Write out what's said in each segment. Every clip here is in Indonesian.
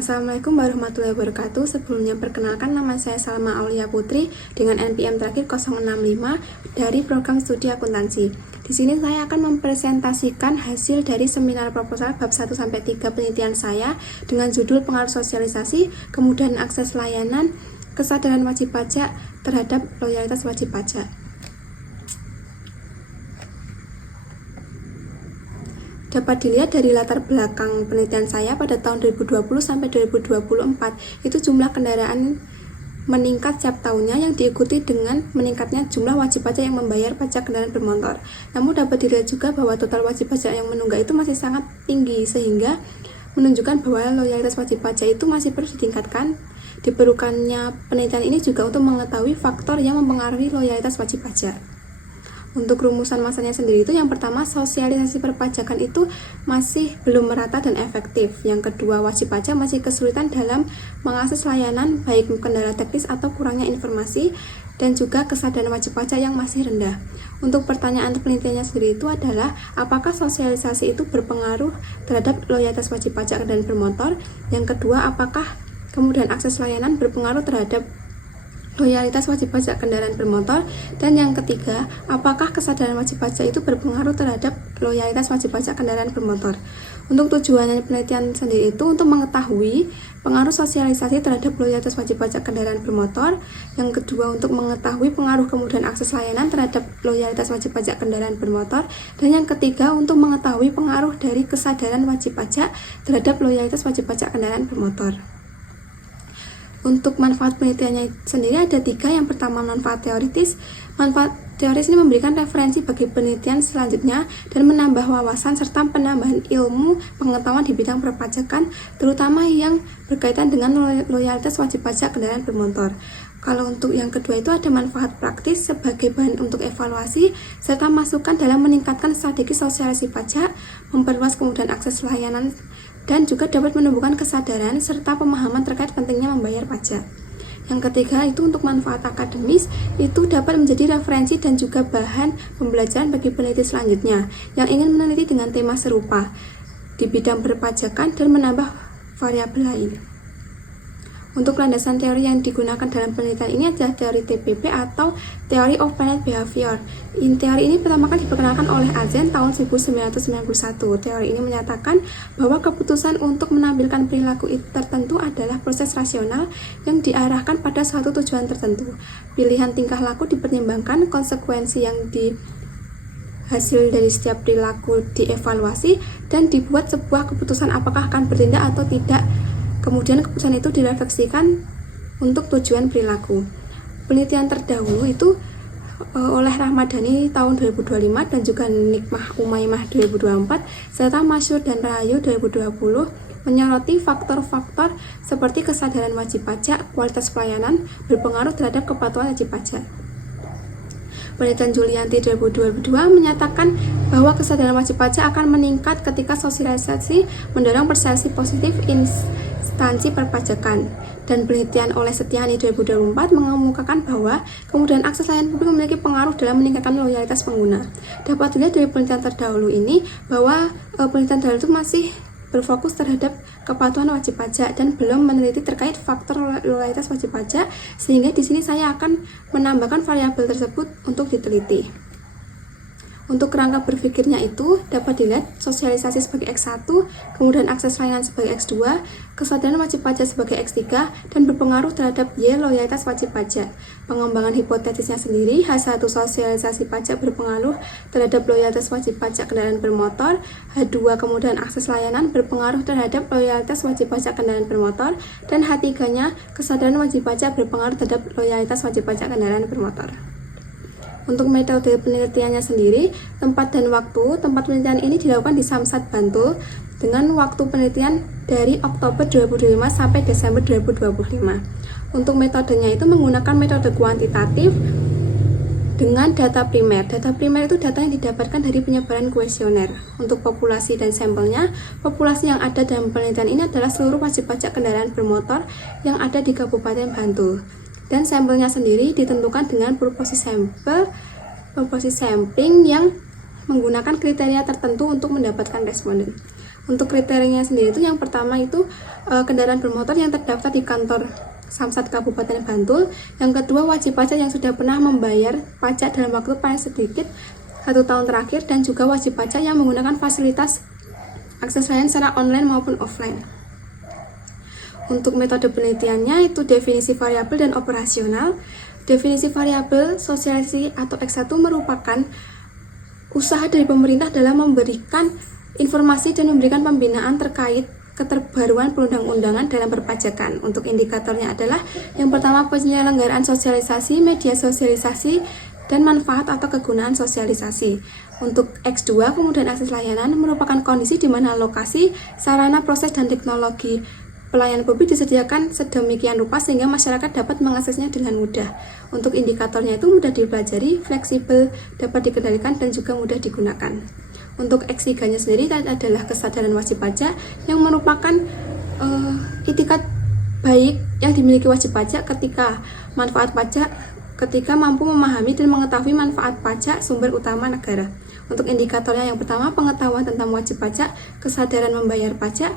Assalamualaikum warahmatullahi wabarakatuh. Sebelumnya perkenalkan, nama saya Salma Aulia Putri dengan NPM terakhir 065 dari program studi akuntansi. Di sini saya akan mempresentasikan hasil dari seminar proposal bab 1-3 penelitian saya dengan judul pengaruh sosialisasi, kemudahan akses layanan, kesadaran wajib pajak terhadap loyalitas wajib pajak. Dapat dilihat dari latar belakang penelitian saya pada tahun 2020 sampai 2024, itu jumlah kendaraan meningkat setiap tahunnya yang diikuti dengan meningkatnya jumlah wajib pajak yang membayar pajak kendaraan bermotor. Namun dapat dilihat juga bahwa total wajib pajak yang menunggak itu masih sangat tinggi, sehingga menunjukkan bahwa loyalitas wajib pajak itu masih perlu ditingkatkan. Diperlukannya penelitian ini juga untuk mengetahui faktor yang mempengaruhi loyalitas wajib pajak. Untuk rumusan masanya sendiri itu, yang pertama, sosialisasi perpajakan itu masih belum merata dan efektif. Yang kedua, wajib pajak masih kesulitan dalam mengakses layanan, baik kendala teknis atau kurangnya informasi, dan juga kesadaran wajib pajak yang masih rendah. Untuk pertanyaan penelitiannya sendiri itu adalah, apakah sosialisasi itu berpengaruh terhadap loyalitas wajib pajak dan bermotor? Yang kedua, apakah kemudian akses layanan berpengaruh terhadap loyalitas wajib pajak kendaraan bermotor? Dan yang ketiga, apakah kesadaran wajib pajak itu berpengaruh terhadap loyalitas wajib pajak kendaraan bermotor? Untuk tujuannya penelitian sendiri itu untuk mengetahui pengaruh sosialisasi terhadap loyalitas wajib pajak kendaraan bermotor. Yang kedua, untuk mengetahui pengaruh kemudahan akses layanan terhadap loyalitas wajib pajak kendaraan bermotor. Dan yang ketiga, untuk mengetahui pengaruh dari kesadaran wajib pajak terhadap loyalitas wajib pajak kendaraan bermotor. Untuk manfaat penelitiannya sendiri ada 3. Yang pertama, manfaat teoritis. Manfaat teoris ini memberikan referensi bagi penelitian selanjutnya dan menambah wawasan serta penambahan ilmu pengetahuan di bidang perpajakan, terutama yang berkaitan dengan loyalitas wajib pajak kendaraan bermotor. Kalau untuk yang kedua itu ada manfaat praktis sebagai bahan untuk evaluasi serta masukan dalam meningkatkan strategi sosialisasi pajak, memperluas kemudahan akses layanan, dan juga dapat menumbuhkan kesadaran serta pemahaman terkait pentingnya membayar pajak. Yang ketiga itu untuk manfaat akademis, itu dapat menjadi referensi dan juga bahan pembelajaran bagi peneliti selanjutnya yang ingin meneliti dengan tema serupa di bidang perpajakan dan menambah variabel lain. Untuk landasan teori yang digunakan dalam penelitian ini adalah teori TPP atau Theory of Finite Behavior. Teori ini pertama kali diperkenalkan oleh Azen tahun 1991. Teori ini menyatakan bahwa keputusan untuk menampilkan perilaku tertentu adalah proses rasional yang diarahkan pada suatu tujuan tertentu. Pilihan tingkah laku dipertimbangkan, konsekuensi yang hasil dari setiap perilaku dievaluasi, dan dibuat sebuah keputusan apakah akan bertindak atau tidak. Kemudian keputusan itu direfleksikan untuk tujuan perilaku. Penelitian terdahulu itu oleh Rahmadani tahun 2025 dan juga Nikmah Umaymah 2024 serta Masyur dan Rahayu 2020 menyoroti faktor-faktor seperti kesadaran wajib pajak, kualitas pelayanan berpengaruh terhadap kepatuhan wajib pajak. Penelitian Julianti 2022 menyatakan bahwa kesadaran wajib pajak akan meningkat ketika sosialisasi mendorong persepsi positif instansi perpajakan. Dan penelitian oleh Setiani 2024 mengemukakan bahwa kemudahan akses layanan publik memiliki pengaruh dalam meningkatkan loyalitas pengguna. Dapat dilihat dari penelitian terdahulu ini bahwa penelitian terdahulu itu masih berfokus terhadap kepatuhan wajib pajak dan belum meneliti terkait faktor loyalitas wajib pajak, sehingga di sini saya akan menambahkan variabel tersebut untuk diteliti. Untuk kerangka berpikirnya itu dapat dilihat sosialisasi sebagai X1, kemudian akses layanan sebagai X2, kesadaran wajib pajak sebagai X3, dan berpengaruh terhadap Y loyalitas wajib pajak. Pengembangan hipotesisnya sendiri, H1 sosialisasi pajak berpengaruh terhadap loyalitas wajib pajak kendaraan bermotor, H2 kemudian akses layanan berpengaruh terhadap loyalitas wajib pajak kendaraan bermotor, dan H3-nya kesadaran wajib pajak berpengaruh terhadap loyalitas wajib pajak kendaraan bermotor. Untuk metode penelitiannya sendiri, tempat dan waktu. Tempat penelitian ini dilakukan di Samsat, Bantul dengan waktu penelitian dari Oktober 2025 sampai Desember 2025. Untuk metodenya itu menggunakan metode kuantitatif dengan data primer. Data primer itu data yang didapatkan dari penyebaran kuesioner. Untuk populasi dan sampelnya, populasi yang ada dalam penelitian ini adalah seluruh wajib pajak kendaraan bermotor yang ada di Kabupaten Bantul. Dan sampelnya sendiri ditentukan dengan proporsi sampling yang menggunakan kriteria tertentu untuk mendapatkan responden. Untuk kriterianya sendiri itu yang pertama itu kendaraan bermotor yang terdaftar di kantor Samsat Kabupaten Bantul. Yang kedua, wajib pajak yang sudah pernah membayar pajak dalam waktu paling sedikit 1 tahun terakhir, dan juga wajib pajak yang menggunakan fasilitas akses layanan secara online maupun offline. Untuk metode penelitiannya itu definisi variabel dan operasional. Definisi variabel sosialisasi atau X1 merupakan usaha dari pemerintah dalam memberikan informasi dan memberikan pembinaan terkait keterbaruan perundang-undangan dalam perpajakan. Untuk indikatornya adalah yang pertama, penyelenggaraan sosialisasi, media sosialisasi, dan manfaat atau kegunaan sosialisasi. Untuk X2, kemudian akses layanan merupakan kondisi di mana lokasi, sarana, proses, dan teknologi pelayanan publik disediakan sedemikian rupa sehingga masyarakat dapat mengaksesnya dengan mudah. Untuk indikatornya itu mudah dipelajari, fleksibel, dapat dikendalikan, dan juga mudah digunakan. Untuk X3-nya sendiri adalah kesadaran wajib pajak yang merupakan itikat baik yang dimiliki wajib pajak ketika mampu memahami dan mengetahui manfaat pajak sumber utama negara. Untuk indikatornya yang pertama, pengetahuan tentang wajib pajak, kesadaran membayar pajak,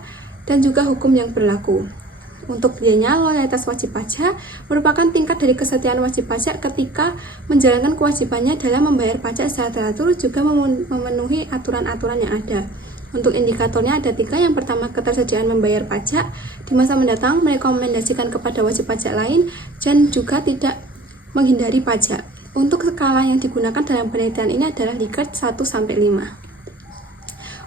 dan juga hukum yang berlaku. Untuk dianya, loyalitas wajib pajak merupakan tingkat dari kesetiaan wajib pajak ketika menjalankan kewajibannya dalam membayar pajak secara teratur, juga memenuhi aturan-aturan yang ada. Untuk indikatornya ada 3. Yang pertama, ketersediaan membayar pajak di masa mendatang, merekomendasikan kepada wajib pajak lain, dan juga tidak menghindari pajak. Untuk skala yang digunakan dalam penelitian ini adalah Likert 1-5.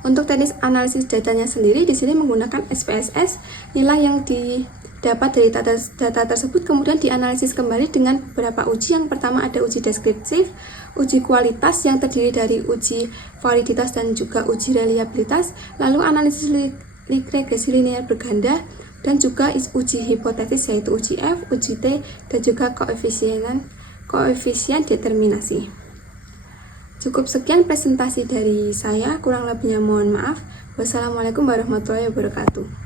Untuk teknis analisis datanya sendiri di sini menggunakan SPSS. Nilai yang didapat dari data tersebut kemudian dianalisis kembali dengan beberapa uji. Yang pertama ada uji deskriptif, uji kualitas yang terdiri dari uji validitas dan juga uji reliabilitas, lalu analisis regresi linear berganda, dan juga uji hipotesis yaitu uji F, uji T, dan juga koefisien determinasi. Cukup sekian presentasi dari saya, kurang lebihnya mohon maaf. Wassalamualaikum warahmatullahi wabarakatuh.